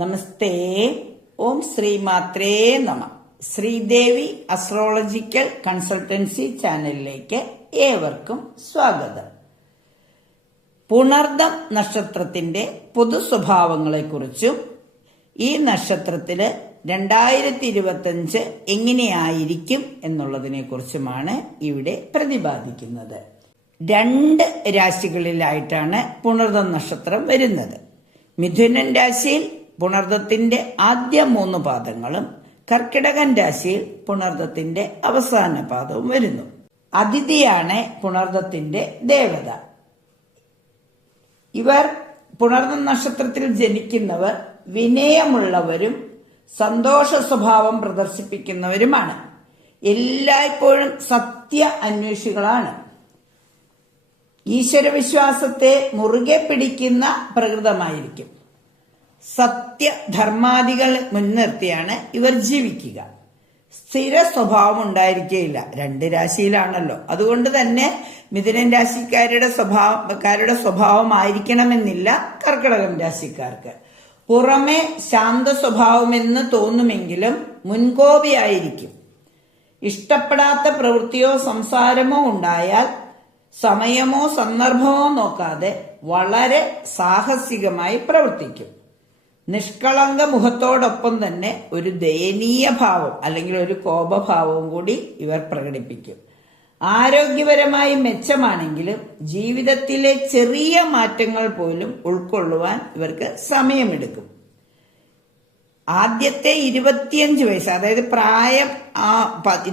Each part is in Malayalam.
നമസ്തേ. ഓം ശ്രീ മാത്രേ നമ. ശ്രീദേവി അസ്ട്രോളജിക്കൽ കൺസൾട്ടൻസി ചാനലിലേക്ക് ഏവർക്കും സ്വാഗതം. പുണർദം നക്ഷത്രത്തിന്റെ പൊതു സ്വഭാവങ്ങളെക്കുറിച്ചും ഈ നക്ഷത്രത്തില് 2025 എങ്ങനെയായിരിക്കും എന്നുള്ളതിനെ കുറിച്ചുമാണ് ഇവിടെ പ്രതിപാദിക്കുന്നത്. 2 രാശികളിലായിട്ടാണ് പുണർദം നക്ഷത്രം വരുന്നത്. മിഥുനൻ രാശിയിൽ പുണർദത്തിന്റെ ആദ്യ 3 പാദങ്ങളും കർക്കിടകൻ രാശിയിൽ പുണർദത്തിന്റെ അവസാന പാദവും വരുന്നു. അതിഥിയാണ് പുണർദത്തിന്റെ ദേവത. ഇവർ പുണർദം നക്ഷത്രത്തിൽ ജനിക്കുന്നവർ വിനയമുള്ളവരും സന്തോഷ സ്വഭാവം പ്രദർശിപ്പിക്കുന്നവരുമാണ്. എല്ലായ്പ്പോഴും സത്യ അന്വേഷികളാണ്. ഈശ്വരവിശ്വാസത്തെ മുറുകെ പിടിക്കുന്ന പ്രകൃതമായിരിക്കും. സത്യധർമാദികൾ മുൻനിർത്തിയാണ് ഇവർ ജീവിക്കുക. സ്ഥിര സ്വഭാവം ഉണ്ടായിരിക്കുകയില്ല. 2 രാശിയിലാണല്ലോ. അതുകൊണ്ട് തന്നെ മിഥുനൻ രാശിക്കാരുടെ സ്വഭാവമായിരിക്കണമെന്നില്ല കർക്കിടകം രാശിക്കാർക്ക്. പുറമെ ശാന്ത സ്വഭാവമെന്ന് തോന്നുമെങ്കിലും മുൻകോപിയായിരിക്കും. ഇഷ്ടപ്പെടാത്ത പ്രവൃത്തിയോ സംസാരമോ ഉണ്ടായാൽ സമയമോ സന്ദർഭമോ നോക്കാതെ വളരെ സാഹസികമായി പ്രവർത്തിക്കും. നിഷ്കളങ്ക മുഖത്തോടൊപ്പം തന്നെ ഒരു ദയനീയ ഭാവം അല്ലെങ്കിൽ ഒരു കോപഭാവവും കൂടി ഇവർ പ്രകടിപ്പിക്കും. ആരോഗ്യപരമായി മെച്ചമാണെങ്കിലും ജീവിതത്തിലെ ചെറിയ മാറ്റങ്ങൾ പോലും ഉൾക്കൊള്ളുവാൻ ഇവർക്ക് സമയമെടുക്കും. ആദ്യത്തെ 25 വയസ്സ്, അതായത് പ്രായം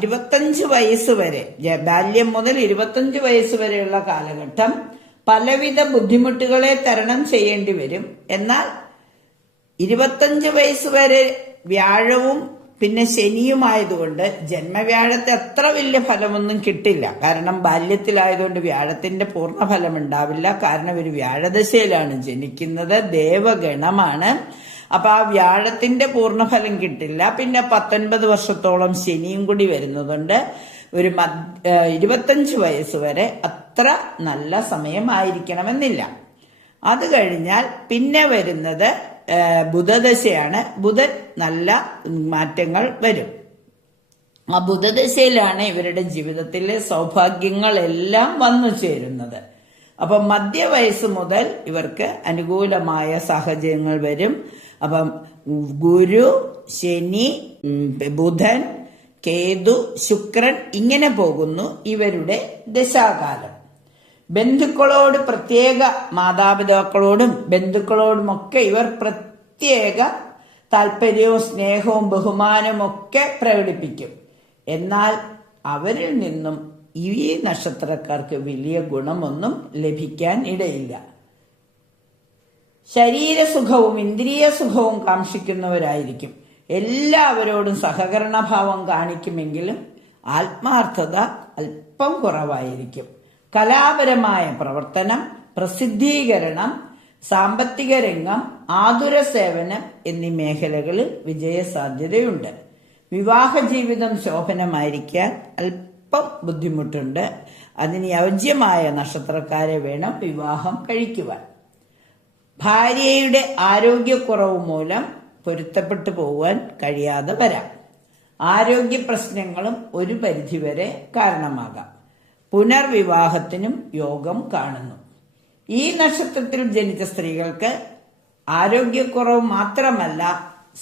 25 വയസ്സ് വരെ, ബാല്യം മുതൽ 25 വയസ്സ് വരെയുള്ള കാലഘട്ടം പലവിധ ബുദ്ധിമുട്ടുകളെ തരണം ചെയ്യേണ്ടി വരും. എന്നാൽ 25 വയസ്സ് വരെ വ്യാഴവും പിന്നെ ശനിയുമായതുകൊണ്ട് ജന്മവ്യാഴത്തെ അത്ര വലിയ ഫലമൊന്നും കിട്ടില്ല. കാരണം ബാല്യത്തിലായതുകൊണ്ട് വ്യാഴത്തിന്റെ പൂർണ്ണ ഫലം ഉണ്ടാവില്ല. കാരണം ഒരു വ്യാഴദശയിലാണ് ജനിക്കുന്നത്, ദേവഗണമാണ്. അപ്പൊ ആ വ്യാഴത്തിന്റെ പൂർണ്ണഫലം കിട്ടില്ല. പിന്നെ 19 വർഷത്തോളം ശനിയും കൂടി വരുന്നതുകൊണ്ട് ഒരു 25 വയസ്സ് വരെ അത്ര നല്ല സമയമായിരിക്കണമെന്നില്ല. അത് കഴിഞ്ഞാൽ പിന്നെ വരുന്നത് ബുധദശയാണ്. ബുധൻ നല്ല മാറ്റങ്ങൾ വരും. ആ ബുധദശയിലാണ് ഇവരുടെ ജീവിതത്തിലെ സൗഭാഗ്യങ്ങളെല്ലാം വന്നു ചേരുന്നത്. അപ്പം മധ്യവയസ്സ് മുതൽ ഇവർക്ക് അനുകൂലമായ സാഹചര്യങ്ങൾ വരും. അപ്പം ഗുരു, ശനി, ബുധൻ, കേതു, ശുക്രൻ ഇങ്ങനെ പോകുന്നു ഇവരുടെ ദശാകാലം. ബന്ധുക്കളോട് പ്രത്യേക, മാതാപിതാക്കളോടും ബന്ധുക്കളോടുമൊക്കെ ഇവർ പ്രത്യേക താല്പര്യവും സ്നേഹവും ബഹുമാനവും ഒക്കെ പ്രകടിപ്പിക്കും. എന്നാൽ അവരിൽ നിന്നും ഈ നക്ഷത്രക്കാർക്ക് വലിയ ഗുണമൊന്നും ലഭിക്കാൻ ഇടയില്ല. ശരീരസുഖവും ഇന്ദ്രിയ സുഖവും കാക്ഷിക്കുന്നവരായിരിക്കും. എല്ലാവരോടും സഹകരണഭാവം കാണിക്കുമെങ്കിലും ആത്മാർത്ഥത അല്പം കുറവായിരിക്കും. കലാപരമായ പ്രവർത്തനം, പ്രസിദ്ധീകരണം, സാമ്പത്തിക രംഗം, ആതുര സേവനം എന്നീ മേഖലകളിൽ വിജയസാധ്യതയുണ്ട്. വിവാഹ ജീവിതം ശോഭനമായിരിക്കാൻ അല്പം ബുദ്ധിമുട്ടുണ്ട്. അതിന് യോജ്യമായ നക്ഷത്രക്കാരെ വേണം വിവാഹം കഴിക്കുവാൻ. ഭാര്യയുടെ ആരോഗ്യക്കുറവ് മൂലം പൊരുത്തപ്പെട്ടു പോവാൻ കഴിയാതെ വരാം. ആരോഗ്യ പ്രശ്നങ്ങളും ഒരു പരിധിവരെ കാരണമാകാം. പുനർവിവാഹത്തിനും യോഗം കാണുന്നു. ഈ നക്ഷത്രത്തിൽ ജനിച്ച സ്ത്രീകൾക്ക് ആരോഗ്യക്കുറവ് മാത്രമല്ല,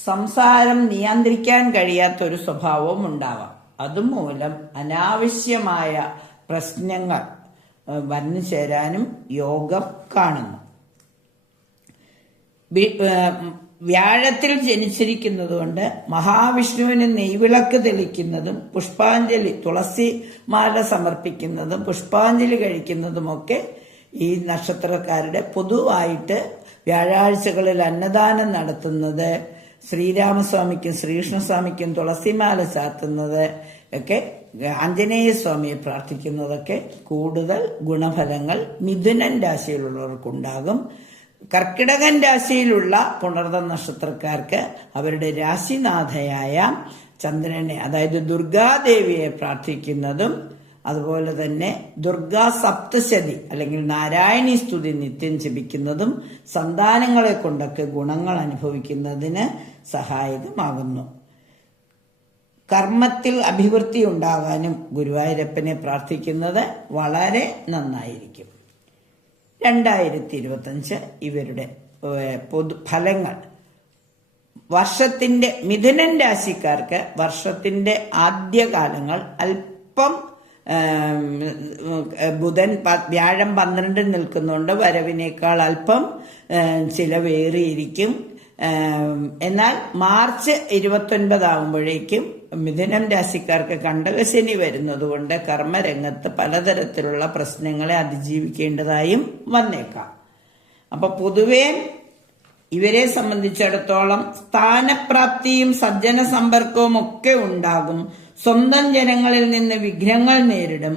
സംസാരം നിയന്ത്രിക്കാൻ കഴിയാത്തൊരു സ്വഭാവവും ഉണ്ടാവാം. അതുമൂലം അനാവശ്യമായ പ്രശ്നങ്ങൾ വന്നു ചേരാനും യോഗം കാണുന്നു. വ്യാഴത്തിൽ ജനിച്ചിരിക്കുന്നതുകൊണ്ട് മഹാവിഷ്ണുവിന് നെയ്വിളക്ക് തെളിക്കുന്നതും പുഷ്പാഞ്ജലി, തുളസി മാല സമർപ്പിക്കുന്നതും പുഷ്പാഞ്ജലി കഴിക്കുന്നതുമൊക്കെ ഈ നക്ഷത്രക്കാരുടെ പൊതുവായിട്ട് വ്യാഴാഴ്ചകളിൽ അന്നദാനം നടത്തുന്നത്, ശ്രീരാമസ്വാമിക്കും ശ്രീകൃഷ്ണസ്വാമിക്കും തുളസിമാല ചാത്തുന്നത് ഒക്കെ, ആഞ്ജനേയ സ്വാമിയെ പ്രാർത്ഥിക്കുന്നതൊക്കെ കൂടുതൽ ഗുണഫലങ്ങൾ മിഥുനൻ രാശിയിലുള്ളവർക്കുണ്ടാകും. കർക്കിടകൻ രാശിയിലുള്ള പുണർദം നക്ഷത്രക്കാർക്ക് അവരുടെ രാശിനാഥയായ ചന്ദ്രനെ, അതായത് ദുർഗാദേവിയെ പ്രാർത്ഥിക്കുന്നതും അതുപോലെ തന്നെ ദുർഗാ സപ്തശതി അല്ലെങ്കിൽ നാരായണീ സ്തുതി നിത്യം ജപിക്കുന്നതും സന്താനങ്ങളെ കൊണ്ടൊക്കെ ഗുണങ്ങൾ അനുഭവിക്കുന്നതിന് സഹായകമാകുന്നു. കർമ്മത്തിൽ അഭിവൃദ്ധി ഉണ്ടാകാനും ഗുരുവായൂരപ്പനെ പ്രാർത്ഥിക്കുന്നത് വളരെ നന്നായിരിക്കും. 2025 ഇവരുടെ ഫലങ്ങൾ. വർഷത്തിന്റെ മിഥുനൻ രാശിക്കാർക്ക് വർഷത്തിന്റെ ആദ്യകാലങ്ങൾ അല്പം വ്യാഴം 12 നിൽക്കുന്നുണ്ട്, വരവിനേക്കാൾ അല്പം ചിലവേറിയിരിക്കും. എന്നാൽ മാർച്ച് 29 ആകുമ്പോഴേക്കും മിഥുനം രാശിക്കാർക്ക് കണ്ടകശനി വരുന്നതുകൊണ്ട് കർമ്മരംഗത്ത് പലതരത്തിലുള്ള പ്രശ്നങ്ങളെ അതിജീവിക്കേണ്ടതായും വന്നേക്കാം. അപ്പൊ പൊതുവെ ഇവരെ സംബന്ധിച്ചിടത്തോളം സ്ഥാനപ്രാപ്തിയും സജ്ജന സമ്പർക്കവും ഒക്കെ ഉണ്ടാകും. സ്വന്തം ജനങ്ങളിൽ നിന്ന് വിഘ്നങ്ങൾ നേരിടും.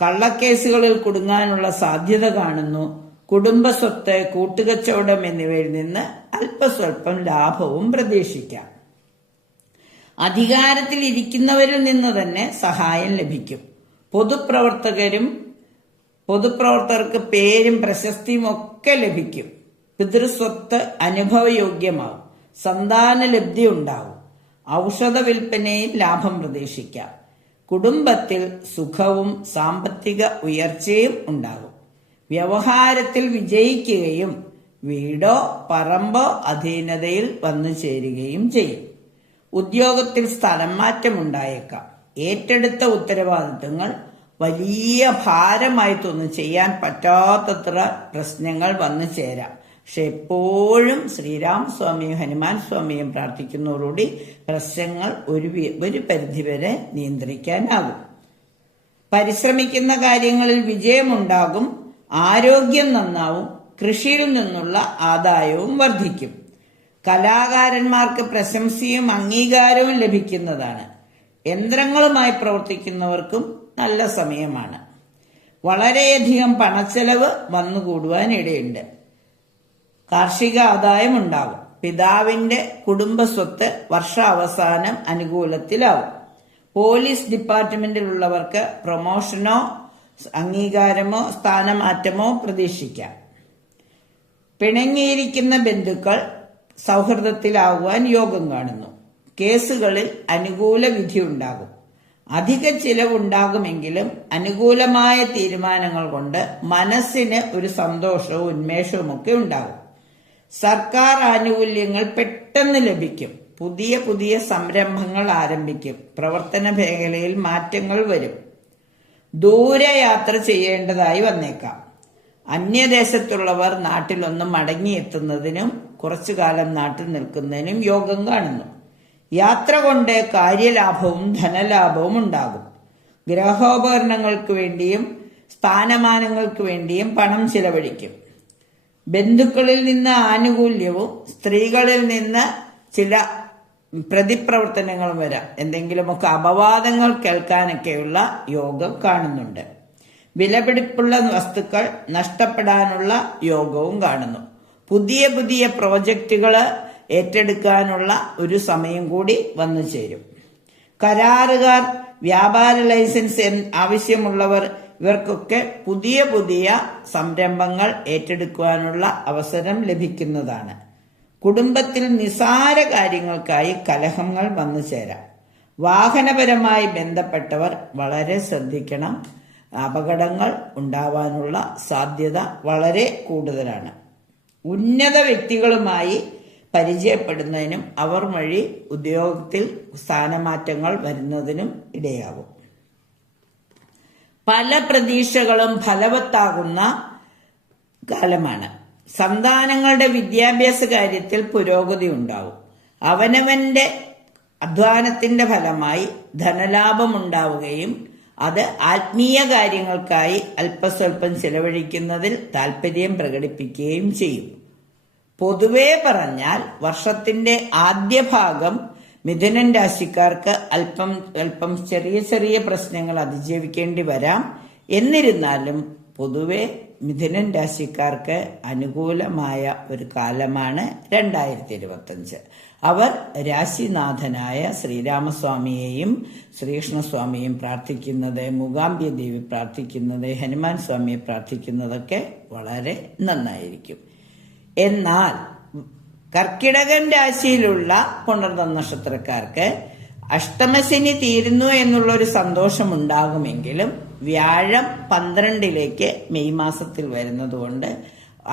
കള്ളക്കേസുകളിൽ കുടുങ്ങാനുള്ള സാധ്യത കാണുന്നു. കുടുംബസ്വത്ത്, കൂട്ടുകച്ചവടം എന്നിവയിൽ നിന്ന് അല്പസ്വല്പം ലാഭവും പ്രതീക്ഷിക്കാം. അധികാരത്തിൽ ഇരിക്കുന്നവരിൽ നിന്ന് തന്നെ സഹായം ലഭിക്കും. പൊതുപ്രവർത്തകർക്ക് പേരും പ്രശസ്തിയും ഒക്കെ ലഭിക്കും. പിതൃസ്വത്ത് അനുഭവയോഗ്യമാവും. സന്താനലബ്ധി ഉണ്ടാവും. ഔഷധ വിൽപ്പനയിൽ ലാഭം പ്രതീക്ഷിക്കാം. കുടുംബത്തിൽ സുഖവും സാമ്പത്തിക ഉയർച്ചയും ഉണ്ടാകും. വ്യവഹാരത്തിൽ വിജയിക്കുകയും വീടോ പറമ്പോ അധീനതയിൽ വന്നു ചേരുകയും ചെയ്യും. ഉദ്യോഗത്തിൽ സ്ഥലം മാറ്റം ഉണ്ടായേക്കാം. ഏറ്റെടുത്ത ഉത്തരവാദിത്തങ്ങൾ വലിയ ഭാരമായി തോന്നും. ചെയ്യാൻ പറ്റാത്തത്ര പ്രശ്നങ്ങൾ വന്നു ചേരാം. പക്ഷെ എപ്പോഴും ശ്രീരാമസ്വാമിയും ഹനുമാൻ സ്വാമിയും പ്രാർത്ഥിക്കുന്നതോടുകൂടി പ്രശ്നങ്ങൾ ഒരു പരിധിവരെ നിയന്ത്രിക്കാനാകും. പരിശ്രമിക്കുന്ന കാര്യങ്ങളിൽ വിജയമുണ്ടാകും. ആരോഗ്യം നന്നാവും. കൃഷിയിൽ നിന്നുള്ള ആദായവും വർദ്ധിക്കും. കലാകാരന്മാർക്ക് പ്രശംസയും അംഗീകാരവും ലഭിക്കുന്നതാണ്. യന്ത്രങ്ങളുമായി പ്രവർത്തിക്കുന്നവർക്കും നല്ല സമയമാണ്. വളരെയധികം പണച്ചെലവ് വന്നുകൂടുവാൻ ഇടയുണ്ട്. കാർഷിക ആദായം ഉണ്ടാകും. പിതാവിന്റെ കുടുംബസ്വത്ത് വർഷാവസാനം അനുകൂലത്തിലാവും. പോലീസ് ഡിപ്പാർട്ട്മെന്റിലുള്ളവർക്ക് പ്രൊമോഷനോ അംഗീകാരമോ സ്ഥാനമാറ്റമോ പ്രതീക്ഷിക്കാം. പിണങ്ങിയിരിക്കുന്ന ബന്ധുക്കൾ സൗഹൃദത്തിലാകുവാൻ യോഗം കാണുന്നു. കേസുകളിൽ അനുകൂല വിധി ഉണ്ടാകും. അധിക ചിലവുണ്ടാകുമെങ്കിലും അനുകൂലമായ തീരുമാനങ്ങൾ കൊണ്ട് മനസ്സിന് ഒരു സന്തോഷവും ഉന്മേഷവും ഒക്കെ ഉണ്ടാകും. സർക്കാർ ആനുകൂല്യങ്ങൾ പെട്ടെന്ന് ലഭിക്കും. പുതിയ സംരംഭങ്ങൾ ആരംഭിക്കും. പ്രവർത്തന മേഖലയിൽ മാറ്റങ്ങൾ വരും. ദൂരയാത്ര ചെയ്യേണ്ടതായി വന്നേക്കാം. അന്യദേശത്തുള്ളവർ നാട്ടിലൊന്ന് മടങ്ങിയെത്തുന്നതിനും കുറച്ചു കാലം നാട്ടിൽ നിൽക്കുന്നതിനും യോഗം കാണുന്നു. യാത്ര കൊണ്ട് കാര്യലാഭവും ധനലാഭവും ഉണ്ടാകും. ഗ്രഹോപകരണങ്ങൾക്ക് വേണ്ടിയും സ്ഥാനമാനങ്ങൾക്ക് വേണ്ടിയും പണം ചിലവഴിക്കും. ബന്ധുക്കളിൽ നിന്ന് ആനുകൂല്യവും സ്ത്രീകളിൽ നിന്ന് ചില പ്രതിപ്രവർത്തനങ്ങളും വരാം. എന്തെങ്കിലുമൊക്കെ അപവാദങ്ങൾ കേൾക്കാനൊക്കെയുള്ള യോഗം കാണുന്നുണ്ട്. വിലപിടിപ്പുള്ള വസ്തുക്കൾ നഷ്ടപ്പെടാനുള്ള യോഗവും കാണുന്നു. പുതിയ പ്രോജക്റ്റുകൾ ഏറ്റെടുക്കാനുള്ള ഒരു സമയം കൂടി വന്നു ചേരും. കരാറുകാർ, വ്യാപാര ലൈസൻസ് ആവശ്യമുള്ളവർ ഇവർക്കൊക്കെ പുതിയ സംരംഭങ്ങൾ ഏറ്റെടുക്കുവാനുള്ള അവസരം ലഭിക്കുന്നതാണ്. കുടുംബത്തിൽ നിസാര കാര്യങ്ങൾക്കായി കലഹങ്ങൾ വന്നു ചേരാം. വാഹനപരമായി ബന്ധപ്പെട്ടവർ വളരെ ശ്രദ്ധിക്കണം. അപകടങ്ങൾ ഉണ്ടാവാനുള്ള സാധ്യത വളരെ കൂടുതലാണ്. ഉന്നത വ്യക്തികളുമായി പരിചയപ്പെടുന്നതിനും അവർ വഴി ഉദ്യോഗത്തിൽ സ്ഥാനമാറ്റങ്ങൾ വരുന്നതിനും ഇടയാകും. പല പ്രതീക്ഷകളും ഫലവത്താകുന്ന കാലമാണ്. സന്താനങ്ങളുടെ വിദ്യാഭ്യാസ കാര്യത്തിൽ പുരോഗതി ഉണ്ടാവും. അവനവന്റെ അധ്വാനത്തിന്റെ ഫലമായി ധനലാഭം ഉണ്ടാവുകയും അത് ആത്മീയ കാര്യങ്ങൾക്കായി അല്പസ്വല്പം ചെലവഴിക്കുന്നതിൽ താല്പര്യം പ്രകടിപ്പിക്കുകയും ചെയ്യും. പൊതുവെ പറഞ്ഞാൽ വർഷത്തിന്റെ ആദ്യ ഭാഗം മിഥുനൻ രാശിക്കാർക്ക് അല്പം ചെറിയ പ്രശ്നങ്ങൾ അതിജീവിക്കേണ്ടി വരാം. എന്നിരുന്നാലും പൊതുവെ മിഥുനൻ രാശിക്കാർക്ക് അനുകൂലമായ ഒരു കാലമാണ് 2025. അവർ രാശിനാഥനായ ശ്രീരാമസ്വാമിയെയും ശ്രീകൃഷ്ണസ്വാമിയെയും പ്രാർത്ഥിക്കുന്നത്, മൂകാംബിക ദേവി പ്രാർത്ഥിക്കുന്നത്, ഹനുമാൻ സ്വാമിയെ പ്രാർത്ഥിക്കുന്നതൊക്കെ വളരെ നന്നായിരിക്കും. എന്നാൽ കർക്കിടകൻ രാശിയിലുള്ള പുണർദം നക്ഷത്രക്കാർക്ക് അഷ്ടമശനി തീരുന്നു എന്നുള്ളൊരു സന്തോഷമുണ്ടാകുമെങ്കിലും വ്യാഴം 12ലേക്ക് മെയ് മാസത്തിൽ വരുന്നതുകൊണ്ട്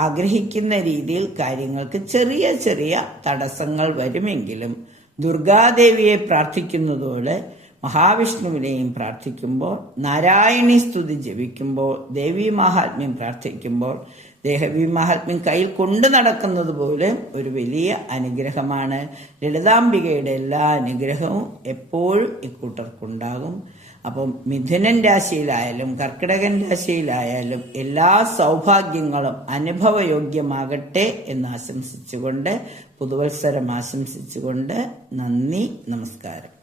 ആഗ്രഹിക്കുന്ന രീതിയിൽ കാര്യങ്ങൾക്ക് ചെറിയ ചെറിയ തടസ്സങ്ങൾ വരുമെങ്കിലും ദുർഗാദേവിയെ പ്രാർത്ഥിക്കുന്നതോടെ മഹാവിഷ്ണുവിനെയും പ്രാർത്ഥിക്കുമ്പോൾ, നാരായണീ സ്തുതി ജപിക്കുമ്പോൾ, ദേവീ മഹാത്മ്യം പ്രാർത്ഥിക്കുമ്പോൾ, ദേവീ മഹാത്മ്യം കയ്യിൽ കൊണ്ടു നടക്കുന്നത് പോലെ ഒരു വലിയ അനുഗ്രഹമാണ്. ലളിതാംബികയുടെ എല്ലാ അനുഗ്രഹവും എപ്പോഴും ഇക്കൂട്ടർക്കുണ്ടാകും. അപ്പം മിഥുനൻ രാശിയിലായാലും കർക്കിടകൻ രാശിയിലായാലും എല്ലാ സൗഭാഗ്യങ്ങളും അനുഭവയോഗ്യമാകട്ടെ എന്ന് ആശംസിച്ചുകൊണ്ട്, പുതുവത്സരം ആശംസിച്ചുകൊണ്ട് നന്ദി, നമസ്കാരം.